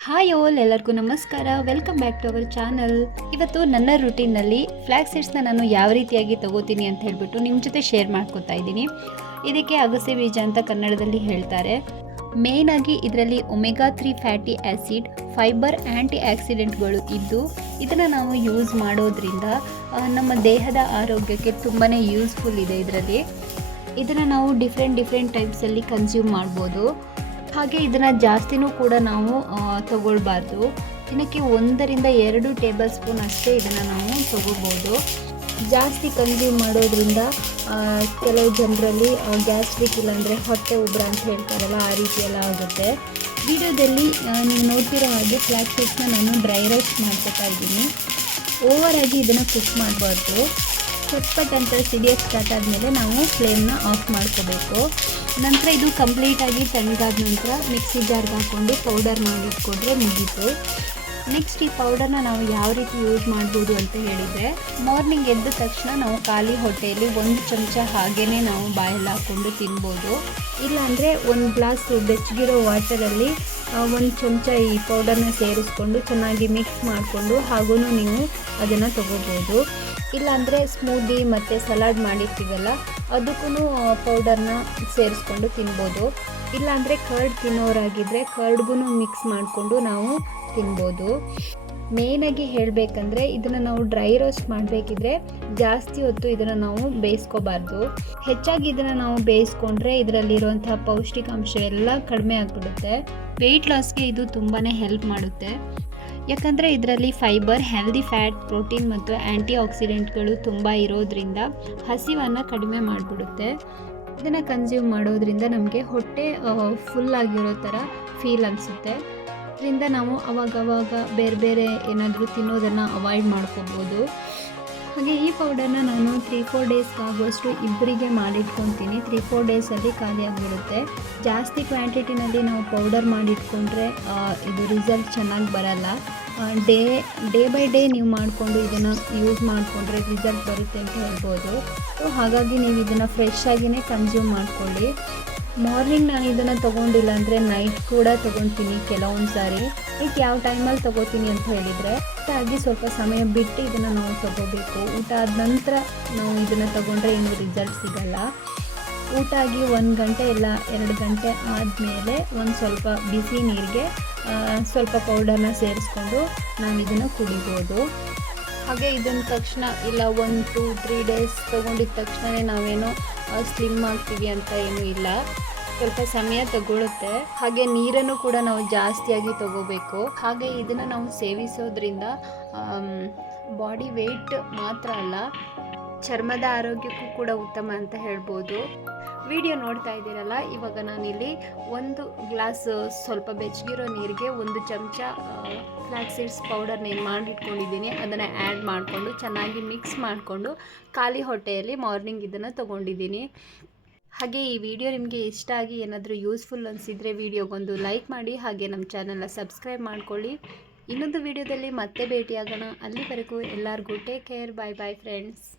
Hi all, ಎಲ್ಲರಿಗೂ ನಮಸ್ಕಾರ. Welcome back to our channel. ಇವತ್ತು ನನ್ನ ರೂಟೀನಲ್ಲಿ ಫ್ಲ್ಯಾಕ್ಸ್ ಸೀಡ್ಸ್ನ ನಾನು ಯಾವ ರೀತಿಯಾಗಿ ತಗೋತೀನಿ ಅಂತ ಹೇಳ್ಬಿಟ್ಟು ನಿಮ್ಮ ಜೊತೆ ಶೇರ್ ಮಾಡ್ಕೊತಾ ಇದ್ದೀನಿ. ಇದಕ್ಕೆ ಅಗಸೆ ಬೀಜ ಅಂತ ಕನ್ನಡದಲ್ಲಿ ಹೇಳ್ತಾರೆ. ಮೇಯ್ನಾಗಿ ಇದರಲ್ಲಿ ಒಮೆಗಾ 3 ಫ್ಯಾಟಿ ಆ್ಯಸಿಡ್, ಫೈಬರ್, ಆ್ಯಂಟಿ ಆಕ್ಸಿಡೆಂಟ್ಗಳು ಇದ್ದು ಇದನ್ನು ನಾವು ಯೂಸ್ ಮಾಡೋದ್ರಿಂದ ನಮ್ಮ ದೇಹದ ಆರೋಗ್ಯಕ್ಕೆ ತುಂಬಾ ಯೂಸ್ಫುಲ್ ಇದೆ. ಇದನ್ನು ನಾವು ಡಿಫ್ರೆಂಟ್ ಟೈಪ್ಸಲ್ಲಿ ಕನ್ಸ್ಯೂಮ್ ಮಾಡ್ಬೋದು. ಹಾಗೆ ಇದನ್ನು ಜಾಸ್ತಿನೂ ಕೂಡ ನಾವು ತಗೊಳ್ಬಾರ್ದು. ದಿನಕ್ಕೆ 1 ರಿಂದ 2 ಟೇಬಲ್ ಸ್ಪೂನ್ ಅಷ್ಟೇ ಇದನ್ನು ನಾವು ತಗೋಬೋದು. ಜಾಸ್ತಿ ಕನ್ಸ್ಯೂಮ್ ಮಾಡೋದ್ರಿಂದ ಕೆಲವು ಜನರಲ್ಲಿ ಗ್ಯಾಸ್ಟ್ರಿಕ್ ಇಲ್ಲಾಂದರೆ ಹೊಟ್ಟೆ ಉಬ್ರ ಅಂತ ಹೇಳ್ತಾರಲ್ಲ, ಆ ರೀತಿ ಎಲ್ಲ ಆಗುತ್ತೆ. ವಿಡಿಯೋದಲ್ಲಿ ನೀವು ನೋಡ್ತಿರೋ ಹಾಗೆ ಫ್ಲ್ಯಾಕ್ಸ್ ಸೀಡ್ಸ್ನ ನಾನು ಡ್ರೈ ರೋಸ್ಟ್ ಮಾಡ್ಕೊತಾ ಇದ್ದೀನಿ. ಓವರಾಗಿ ಇದನ್ನು ಕುಕ್ ಮಾಡಬಾರ್ದು. ಚಟ್ಪಟ್ ಅಂತ ಸಿಡಿಯೋಕ್ಕೆ ಸ್ಟಾರ್ಟ್ ಆದಮೇಲೆ ನಾವು ಫ್ಲೇಮ್ನ ಆಫ್ ಮಾಡ್ಕೋಬೇಕು. ನಂತರ ಇದು ಕಂಪ್ಲೀಟಾಗಿ ತಣ್ಣಗಾದ ನಂತರ ಮಿಕ್ಸಿ ಜಾರ್ಗೆ ಹಾಕ್ಕೊಂಡು ಪೌಡರ್ ಮಾಡಿಟ್ಕೊಂಡ್ರೆ ಮುಗೀತು. ನೆಕ್ಸ್ಟ್ ಈ ಪೌಡರ್ನ ನಾವು ಯಾವ ರೀತಿ ಯೂಸ್ ಮಾಡ್ಬೋದು ಅಂತ ಹೇಳಿದರೆ, ಮಾರ್ನಿಂಗ್ ಎದ್ದ ತಕ್ಷಣ ನಾವು ಖಾಲಿ ಹೊಟ್ಟೆಯಲ್ಲಿ 1 ಚಮಚ ಹಾಗೇ ನಾವು ಬಾಯಲ್ಲಿ ಹಾಕ್ಕೊಂಡು ತಿನ್ಬೋದು. ಇಲ್ಲಾಂದರೆ 1 ಗ್ಲಾಸ್ ಬೆಚ್ಚಗಿರೋ ವಾಟರಲ್ಲಿ 1 ಚಮಚ ಈ ಪೌಡರ್ನ ಸೇರಿಸ್ಕೊಂಡು ಚೆನ್ನಾಗಿ ಮಿಕ್ಸ್ ಮಾಡಿಕೊಂಡು ಹಾಗೂ ನೀವು ಅದನ್ನು ತಗೋಬೋದು. ಇಲ್ಲಾಂದರೆ ಸ್ಮೂದಿ ಮತ್ತು ಸಲಾಡ್ ಮಾಡಿರ್ತೀವಲ್ಲ, ಅದಕ್ಕೂ ಪೌಡರ್ನ ಸೇರಿಸ್ಕೊಂಡು ತಿನ್ಬೋದು. ಇಲ್ಲಾಂದರೆ ಕರ್ಡ್ ತಿನ್ನೋರಾಗಿದ್ದರೆ ಕರ್ಡ್ಗೂ ಮಿಕ್ಸ್ ಮಾಡಿಕೊಂಡು ನಾವು ತಿನ್ಬೋದು. ಮೇಯ್ನಾಗಿ ಹೇಳಬೇಕಂದ್ರೆ ಇದನ್ನು ನಾವು ಡ್ರೈ ರೋಸ್ಟ್ ಮಾಡಬೇಕಿದ್ರೆ ಜಾಸ್ತಿ ಹೊತ್ತು ಇದನ್ನು ನಾವು ಬೇಯಿಸ್ಕೋಬಾರ್ದು. ಹೆಚ್ಚಾಗಿ ಇದನ್ನು ನಾವು ಬೇಯಿಸ್ಕೊಂಡ್ರೆ ಇದರಲ್ಲಿರುವಂತಹ ಪೌಷ್ಟಿಕಾಂಶ ಎಲ್ಲ ಕಡಿಮೆ ಆಗಿಬಿಡುತ್ತೆ. ವೆಯ್ಟ್ ಲಾಸ್ಗೆ ಇದು ತುಂಬಾ ಹೆಲ್ಪ್ ಮಾಡುತ್ತೆ. ಯಾಕಂದರೆ ಇದರಲ್ಲಿ ಫೈಬರ್, ಹೆಲ್ದಿ ಫ್ಯಾಟ್, ಪ್ರೋಟೀನ್ ಮತ್ತು ಆ್ಯಂಟಿ ಆಕ್ಸಿಡೆಂಟ್ಗಳು ತುಂಬ ಇರೋದ್ರಿಂದ ಹಸಿವನ್ನು ಕಡಿಮೆ ಮಾಡಿಬಿಡುತ್ತೆ. ಇದನ್ನು ಕನ್ಸ್ಯೂಮ್ ಮಾಡೋದ್ರಿಂದ ನಮಗೆ ಹೊಟ್ಟೆ ಫುಲ್ ಆಗಿರೋ ಥರ ಫೀಲ್ ಅನಿಸುತ್ತೆ. ಇದರಿಂದ ನಾವು ಅವಾಗವಾಗ ಬೇರೆ ಏನಾದರೂ ತಿನ್ನೋದನ್ನು ಅವಾಯ್ಡ್ ಮಾಡ್ಕೋಬೋದು. ಹಾಗೆ ಈ ಪೌಡರ್ನ ನಾನು 3-4 ಡೇಸ್ಗೆ ಆಗೋಷ್ಟು ಇಬ್ಬರಿಗೆ ಮಾಡಿಟ್ಕೊತೀನಿ. 3-4 ಡೇಸಲ್ಲಿ ಖಾಲಿ ಆಗಿಬಿಡುತ್ತೆ. ಜಾಸ್ತಿ ಕ್ವಾಂಟಿಟಿನಲ್ಲಿ ನಾವು ಪೌಡರ್ ಮಾಡಿಟ್ಕೊಂಡ್ರೆ ಇದು ರಿಸಲ್ಟ್ ಚೆನ್ನಾಗಿ ಬರಲ್ಲ. ಡೇ ಬೈ ಡೇ ನೀವು ಮಾಡಿಕೊಂಡು ಇದನ್ನು ಯೂಸ್ ಮಾಡಿಕೊಂಡ್ರೆ ರಿಸಲ್ಟ್ ಬರುತ್ತೆ ಅಂತ ಹೇಳ್ಬೋದು. ಸೊ ಹಾಗಾಗಿ ನೀವು ಇದನ್ನು ಫ್ರೆಶ್ ಆಗಿಯೇ ಕನ್ಸ್ಯೂಮ್ ಮಾಡ್ಕೊಳ್ಳಿ. ಮಾರ್ನಿಂಗ್ ನಾನು ಇದನ್ನು ತೊಗೊಂಡಿಲ್ಲ ಅಂದರೆ ನೈಟ್ ಕೂಡ ತೊಗೊತೀನಿ ಕೆಲವೊಂದು ಸಾರಿ. ಯಾವ ಟೈಮಲ್ಲಿ ತೊಗೋತೀನಿ ಅಂತ ಹೇಳಿದರೆ, ಹಾಗೆ ಸ್ವಲ್ಪ ಸಮಯ ಬಿಟ್ಟು ಇದನ್ನು ನಾವು ತೊಗೋಬೇಕು. ಊಟ ಆದ ನಂತರ ನಾವು ಇದನ್ನು ತೊಗೊಂಡ್ರೆ ಏನು ರಿಸಲ್ಟ್ ಸಿಗಲ್ಲ. ಊಟ ಆಗಿ 1 ಗಂಟೆ ಇಲ್ಲ 2 ಗಂಟೆ ಆದಮೇಲೆ ಒಂದು ಸ್ವಲ್ಪ ಬಿಸಿ ನೀರಿಗೆ ಸ್ವಲ್ಪ ಪೌಡರ್ನ ಸೇರಿಸ್ಕೊಂಡು ನಾವು ಇದನ್ನು ಕುಡಿಬೋದು. ಹಾಗೆ ಇದನ್ನ ತಕ್ಷಣ ಇಲ್ಲ 1-2-3 ಡೇಸ್ ತೊಗೊಂಡಿದ್ದ ತಕ್ಷಣವೇ ನಾವೇನೋ ಸ್ಲಿಮ್ ಆಗ್ತೀವಿ ಅಂತ ಏನೂ ಇಲ್ಲ. ಸ್ವಲ್ಪ ಸಮಯ ತಗೊಳುತ್ತೆ. ಹಾಗೆ ನೀರನ್ನು ಕೂಡ ನಾವು ಜಾಸ್ತಿಯಾಗಿ ತಗೋಬೇಕು. ಹಾಗೆ ಇದನ್ನು ನಾವು ಸೇವಿಸೋದ್ರಿಂದ ಬಾಡಿ ವೆಯ್ಟ್ ಮಾತ್ರ ಅಲ್ಲ, ಚರ್ಮದ ಆರೋಗ್ಯಕ್ಕೂ ಕೂಡ ಉತ್ತಮ ಅಂತ ಹೇಳ್ಬೋದು. ವಿಡಿಯೋ ನೋಡ್ತಾ ಇದ್ದೀರಲ್ಲ, ಇವಾಗ ನಾನಿಲ್ಲಿ 1 ಗ್ಲಾಸ್ ಸ್ವಲ್ಪ ಬೆಚ್ಚಗಿರೋ ನೀರಿಗೆ 1 ಚಮಚ ಫ್ಲ್ಯಾಕ್ಸ್ ಸೀಡ್ಸ್ ಪೌಡರ್ನ ಏನು ಮಾಡಿಟ್ಕೊಂಡಿದ್ದೀನಿ ಅದನ್ನು ಆ್ಯಡ್ ಮಾಡಿಕೊಂಡು ಚೆನ್ನಾಗಿ ಮಿಕ್ಸ್ ಮಾಡಿಕೊಂಡು ಖಾಲಿ ಹೊಟ್ಟೆಯಲ್ಲಿ ಮಾರ್ನಿಂಗ್ ಇದನ್ನು ತೊಗೊಂಡಿದ್ದೀನಿ. ಹಾಗೆ ಈ ವಿಡಿಯೋ ನಿಮಗೆ ಇಷ್ಟ ಆಗಿ ಏನಾದರೂ ಯೂಸ್ಫುಲ್ ಅನಿಸಿದರೆ ವಿಡಿಯೋಗೊಂದು ಲೈಕ್ ಮಾಡಿ, ಹಾಗೆ ನಮ್ಮ ಚಾನಲ್ನ ಸಬ್ಸ್ಕ್ರೈಬ್ ಮಾಡ್ಕೊಳ್ಳಿ. ಇನ್ನೊಂದು ವಿಡಿಯೋದಲ್ಲಿ ಮತ್ತೆ ಭೇಟಿಯಾಗೋಣ. ಅಲ್ಲಿವರೆಗೂ ಎಲ್ಲರಿಗೂ ಟೇಕ್ ಕೇರ್. Bye friends.